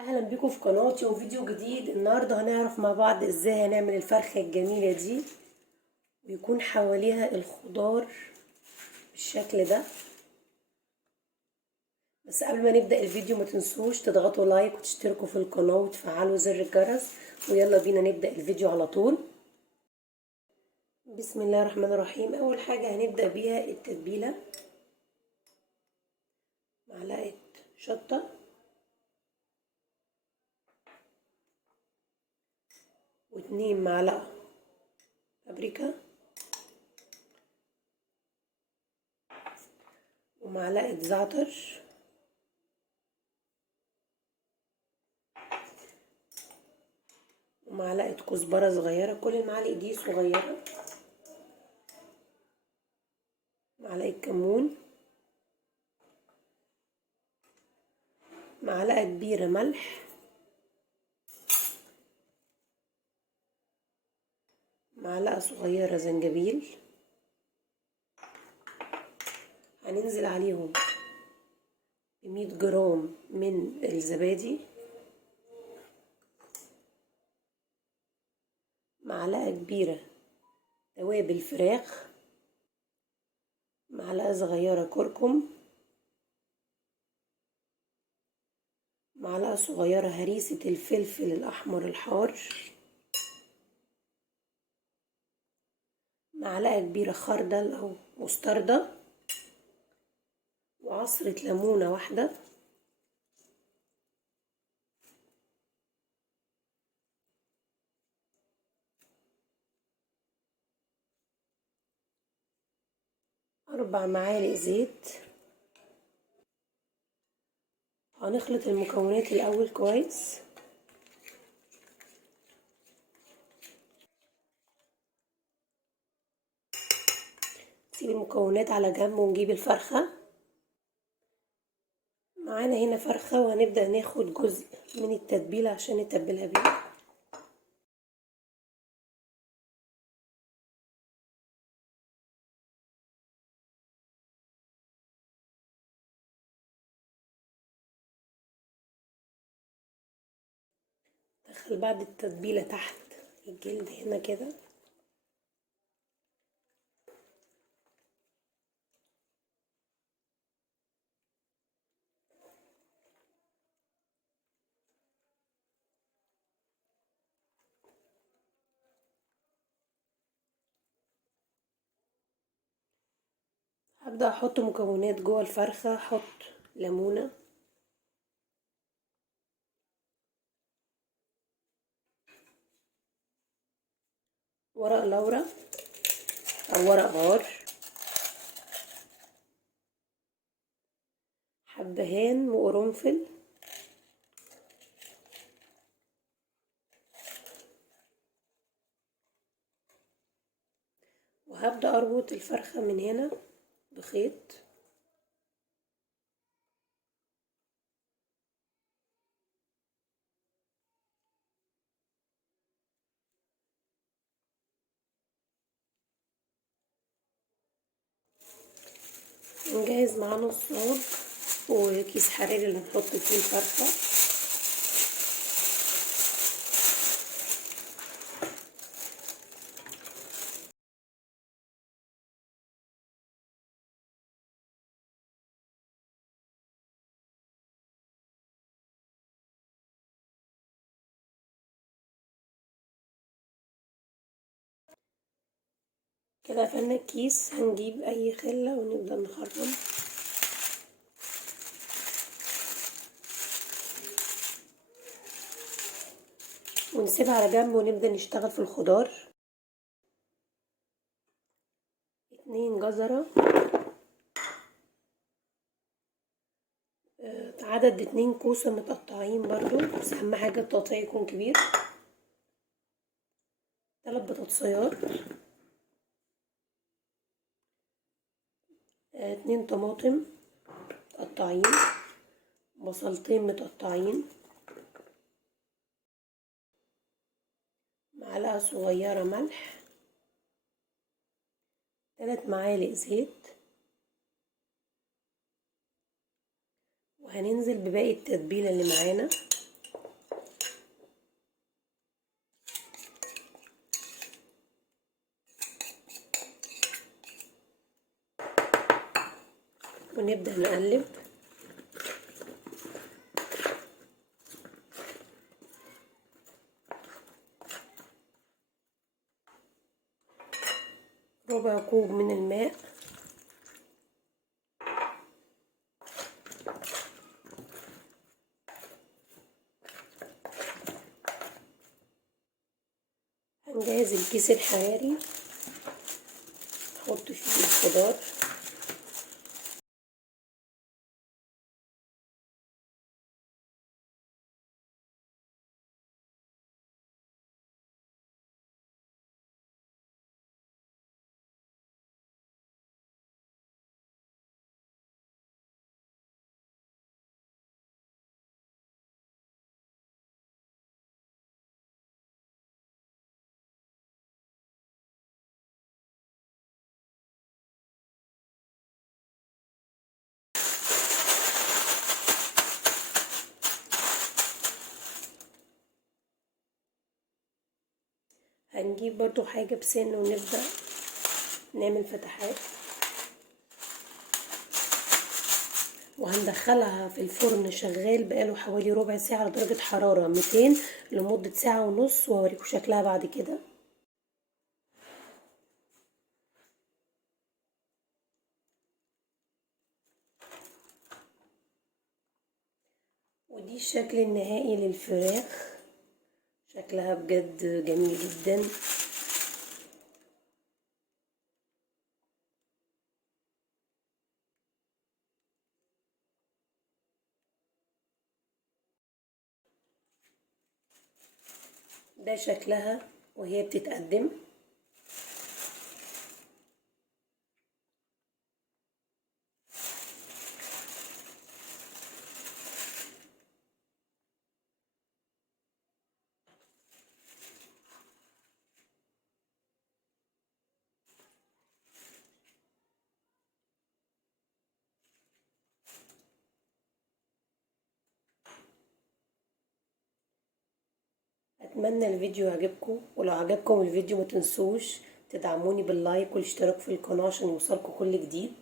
اهلا بيكم في قناتي وفيديو جديد. النهارده هنعرف مع بعض ازاي هنعمل الفرخه الجميله دي ويكون حواليها الخضار بالشكل ده. بس قبل ما نبدا الفيديو ما تنسوش تضغطوا لايك وتشتركوا في القناه وتفعلوا زر الجرس، ويلا بينا نبدا الفيديو على طول. بسم الله الرحمن الرحيم. اول حاجه هنبدا بيها التتبيله. معلقه شطه، و2 معلقه بابريكا، ومعلقه زعتر، ومعلقه كزبره صغيره. كل المعالق دي صغيره. معلقه كمون، معلقه كبيره ملح، معلقه صغيره زنجبيل. هننزل عليهم ب100 جرام من الزبادي، معلقه كبيره توابل فراخ، معلقه صغيره كركم، معلقه صغيره هريسه الفلفل الاحمر الحار، معلقه كبيره خردل او مستردة، وعصره ليمونه واحده. اربع معالق زيت. هنخلط المكونات الاول كويس. نسيب المكونات على جنب ونجيب الفرخه. معانا هنا فرخه وهنبدا ناخد جزء من التتبيله عشان نتبلها بيه. دخل بعد التتبيله تحت الجلد هنا كده. هبدأ احط مكونات جوه الفرخة. احط ليمونة، ورق لورا او ورق غار، حبهان وقرنفل، وهبدأ اربط الفرخة من هنا بخيط. نجهز معانا الصاج وكيس حرير اللي هنحط فيه الفرخة. كده قفلنا الكيس. هنجيب اي خلة ونبدأ نخرم. ونسيبها على جنب ونبدأ نشتغل في الخضار. 2 جزرة، عدد 2 كوسة متقطعين برضو، بس اهم حاجة التقطيع يكون كبير. 3 بطاطسيات، 2 طماطم متقطعين، بصلتين متقطعين، معلقة صغيرة ملح، 3 معالق زيت. وهننزل بباقي التتبيلة اللي معانا. ونبدأ نقلب. ربع كوب من الماء. هنجهز الكيس الحراري نحط فيه الخضار. هنجيب برضو حاجة بسن ونبدأ نعمل فتحات، وهندخلها في الفرن شغال بقاله حوالي ربع ساعة على درجة حرارة 200 لمدة ساعة ونص، وهوريكم شكلها بعد كده. ودي الشكل النهائي للفراخ، شكلها بجد جميل جدا. ده شكلها وهي بتتقدم. اتمنى الفيديو يعجبكم، ولو عجبكم الفيديو ما تنسوش تدعموني باللايك والاشتراك في القناة عشان يوصلكم كل جديد.